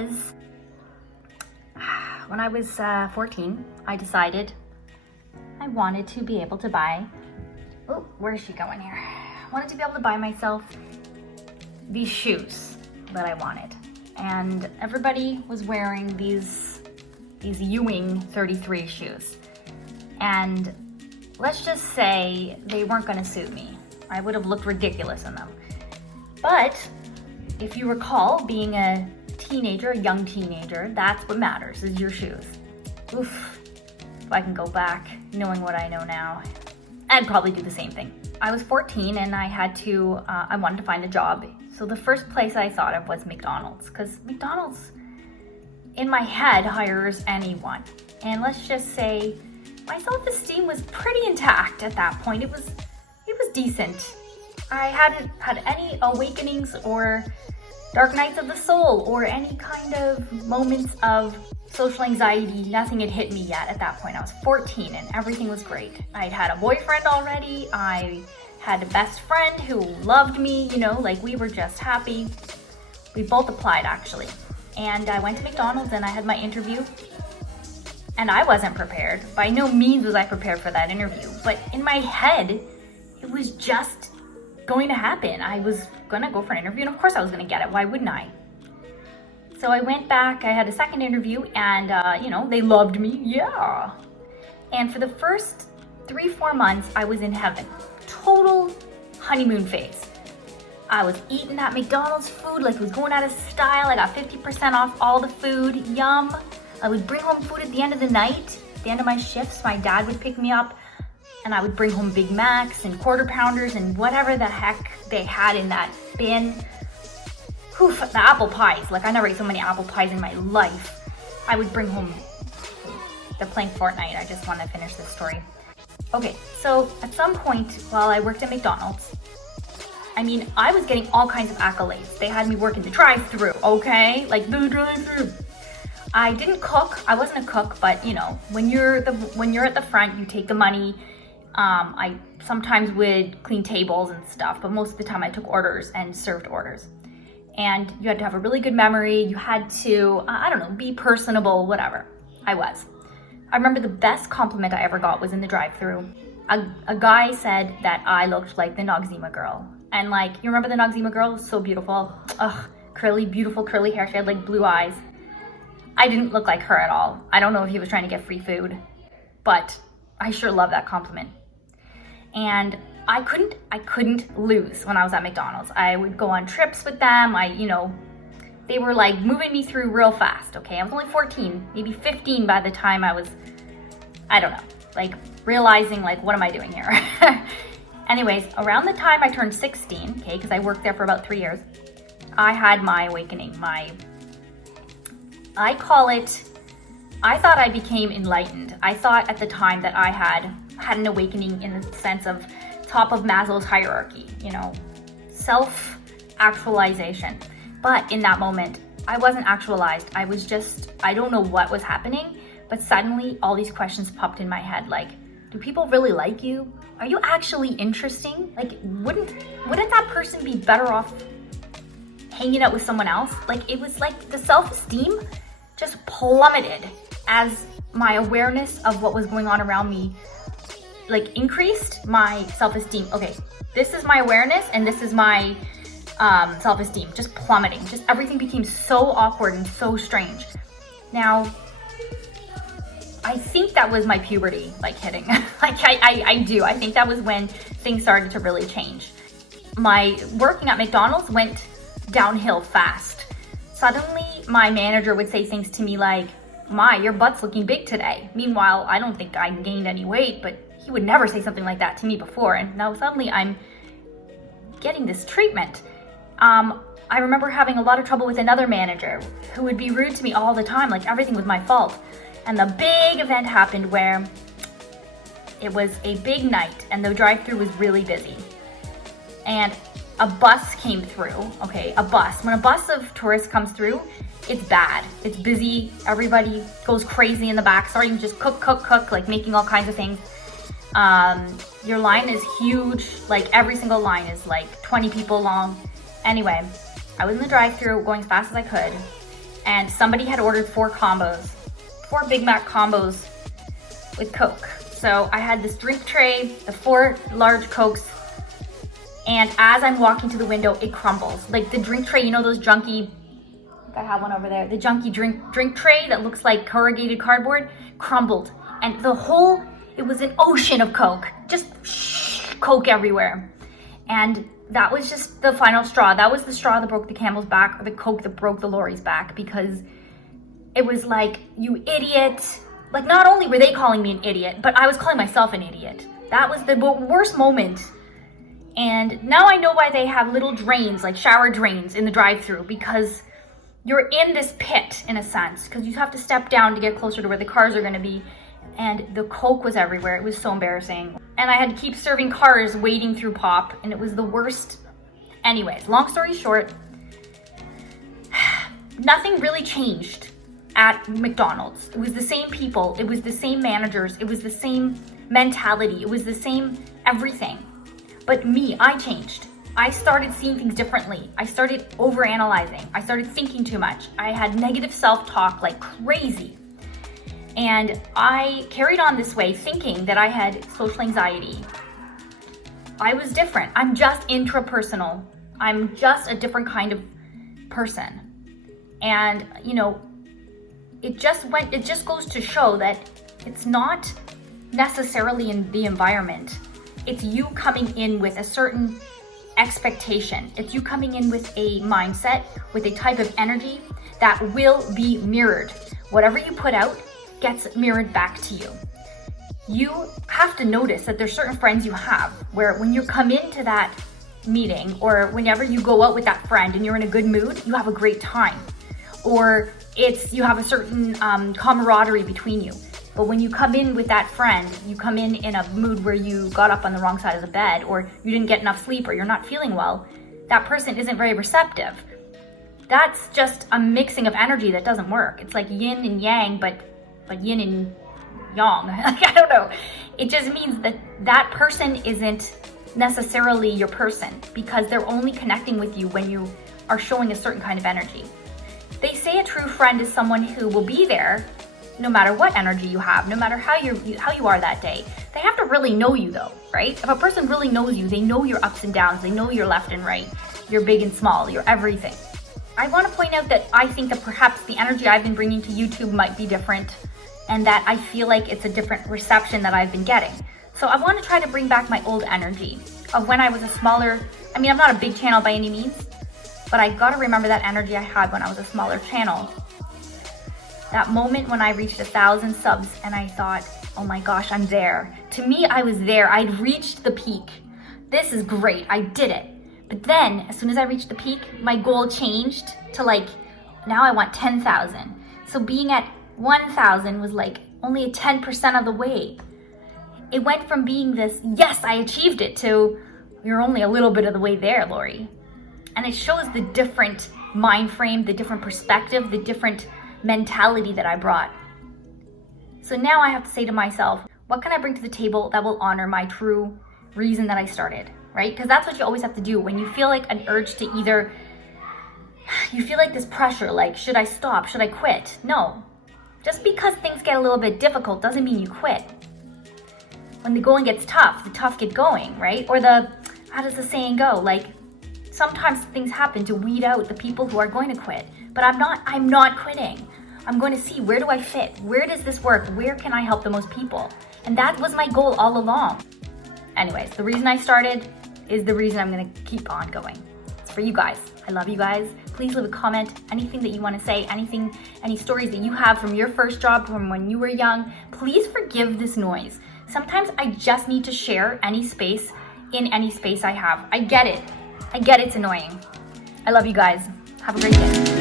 because when I was 14, I decided I wanted to be able to buy, oh, where is she going here? I wanted to be able to buy myself these shoes that I wanted. And everybody was wearing these Ewing 33 shoes. And let's just say they weren't gonna suit me. I would have looked ridiculous in them. But if you recall, being a teenager, a young teenager, that's what matters, is your shoes. Oof, if I can go back knowing what I know now, I'd probably do the same thing. I was 14 and I wanted to find a job. So the first place I thought of was McDonald's, because McDonald's, in my head, hires anyone. And let's just say my self-esteem was pretty intact at that point. It was decent. I hadn't had any awakenings or dark nights of the soul or any kind of moments of social anxiety. Nothing had hit me yet at that point. I was 14 and everything was great. I'd had a boyfriend already. I had a best friend who loved me, like we were just happy. We both applied actually. And I went to McDonald's and I had my interview. And I wasn't prepared. By no means was I prepared for that interview. But in my head, it was just going to happen. I was gonna go for an interview, and of course I was gonna get it. Why wouldn't I? So I went back, I had a second interview, and they loved me, yeah. And for the first 3-4 months, I was in heaven. Total honeymoon phase. I was eating that McDonald's food like it was going out of style. I got 50% off all the food, yum. I would bring home food at the end of the night, at the end of my shifts. My dad would pick me up, and I would bring home Big Macs and Quarter Pounders and whatever the heck they had in that bin. Oof, the apple pies. Like, I never ate so many apple pies in my life. I would bring home, they're playing Fortnite. I just want to finish this story. Okay, so at some point while I worked at McDonald's, I was getting all kinds of accolades. They had me work in the drive-thru, okay? Like the drive-thru. I didn't cook. I wasn't a cook, but when you're at the front, you take the money. I sometimes would clean tables and stuff, but most of the time I took orders and served orders. And you had to have a really good memory. You had to, be personable, whatever. I was. I remember the best compliment I ever got was in the drive-thru. A guy said that I looked like the Noxzema girl. And you remember the Noxzema girl? It was so beautiful. Ugh, beautiful curly hair. She had blue eyes. I didn't look like her at all. I don't know if he was trying to get free food, but I sure love that compliment. And I couldn't lose when I was at McDonald's. I would go on trips with them. They were moving me through real fast, okay? I was only 14, maybe 15 by the time I was, realizing what am I doing here? Anyways, around the time I turned 16, okay, because I worked there for about 3 years, I had my awakening, I thought I became enlightened. I thought at the time that I had an awakening in the sense of top of Maslow's hierarchy, self-actualization. But in that moment, I wasn't actualized. I was just, I don't know what was happening, but suddenly all these questions popped in my head, do people really like you? Are you actually interesting? Wouldn't that person be better off hanging out with someone else? It was the self-esteem just plummeted as my awareness of what was going on around me increased. My self-esteem, okay, this is my awareness and this is my self-esteem just plummeting. Just everything became so awkward and so strange. Now, I think that was my puberty hitting. I do. I think that was when things started to really change. My working at McDonald's went downhill fast. Suddenly, my manager would say things to me like, your butt's looking big today. Meanwhile, I don't think I gained any weight, but he would never say something like that to me before. And now suddenly I'm getting this treatment. I remember having a lot of trouble with another manager who would be rude to me all the time, everything was my fault. And the big event happened where it was a big night and the drive-thru was really busy. And a bus came through, okay, a bus. When a bus of tourists comes through, it's bad. It's busy. Everybody goes crazy in the back, starting to just cook, making all kinds of things. Your line is huge. Every single line is 20 people long. Anyway, I was in the drive-thru going as fast as I could. and somebody had ordered 4 Big Mac combos with Coke. So I had this drink tray, the 4 large Cokes, and as I'm walking to the window, it crumbles. Like the drink tray, you know those junky, I have one over there, the junky drink tray that looks like corrugated cardboard, crumbled. And it was an ocean of Coke, just Coke everywhere. And that was just the final straw. That was the straw that broke the camel's back, or the Coke that broke the lorry's back, because it was like, you idiot. Like, not only were they calling me an idiot, but I was calling myself an idiot. That was the worst moment. And now I know why they have little drains, like shower drains in the drive-thru, because you're in this pit in a sense, because you have to step down to get closer to where the cars are going to be. And the Coke was everywhere. It was so embarrassing. And I had to keep serving cars wading through pop, and it was the worst. Anyways, long story short, nothing really changed at McDonald's. It was the same people, it was the same managers, it was the same mentality, it was the same everything. But me, I changed. I started seeing things differently. I started overanalyzing. I started thinking too much. I had negative self-talk like crazy. And I carried on this way thinking that I had social anxiety. I was different. I'm just intrapersonal. I'm just a different kind of person. And, you know, it just goes to show that it's not necessarily in the environment. It's you coming in with a certain expectation. It's you coming in with a mindset, with a type of energy that will be mirrored. Whatever you put out gets mirrored back to you. You have to notice that there's certain friends you have where when you come into that meeting, or whenever you go out with that friend and you're in a good mood, you have a great time. Or you have a certain camaraderie between you. But when you come in with that friend, you come in a mood where you got up on the wrong side of the bed, or you didn't get enough sleep, or you're not feeling well, that person isn't very receptive. That's just a mixing of energy that doesn't work. It's like yin and yang, but yin and yang. I don't know. It just means that that person isn't necessarily your person, because they're only connecting with you when you are showing a certain kind of energy. They say a true friend is someone who will be there no matter what energy you have, no matter how you are that day. They have to really know you though, right? If a person really knows you, they know your ups and downs, they know your left and right, your big and small, your everything. I want to point out that I think that perhaps the energy I've been bringing to YouTube might be different, and that I feel like it's a different reception that I've been getting. So I want to try to bring back my old energy of when I was a smaller, I'm not a big channel by any means, but I got to remember that energy I had when I was a smaller channel. That moment when I reached 1,000 subs and I thought, oh my gosh, I'm there. To me, I was there. I'd reached the peak. This is great. I did it. But then, as soon as I reached the peak, my goal changed to now I want 10,000. So being at 1,000 was only 10% of the way. It went from being this, yes, I achieved it, to you're only a little bit of the way there, Lori. And it shows the different mind frame, the different perspective, the different mentality that I brought. So now I have to say to myself, what can I bring to the table that will honor my true reason that I started, right? Because that's what you always have to do when you feel like an urge to either, you feel like this pressure, should I stop? Should I quit? No. Just because things get a little bit difficult doesn't mean you quit. When the going gets tough, the tough get going, right? Or how does the saying go? Sometimes things happen to weed out the people who are going to quit. But I'm not quitting. I'm going to see, where do I fit? Where does this work? Where can I help the most people? And that was my goal all along. Anyways, the reason I started is the reason I'm going to keep on going. It's for you guys. I love you guys. Please leave a comment, anything that you want to say, any stories that you have from your first job, from when you were young. Please forgive this noise. Sometimes I just need to share any space in any space I have. I get it. I get it's annoying. I love you guys. Have a great day.